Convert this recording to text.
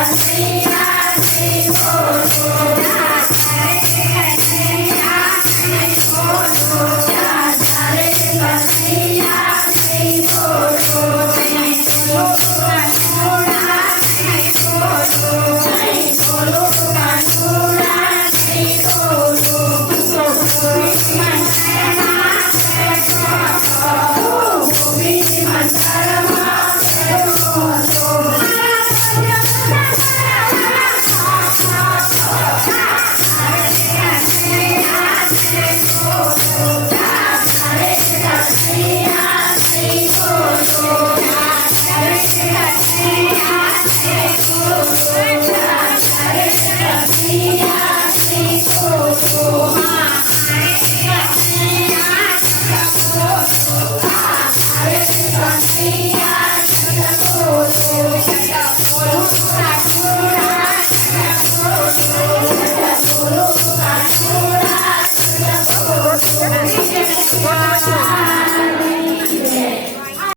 Assim, assim, foi.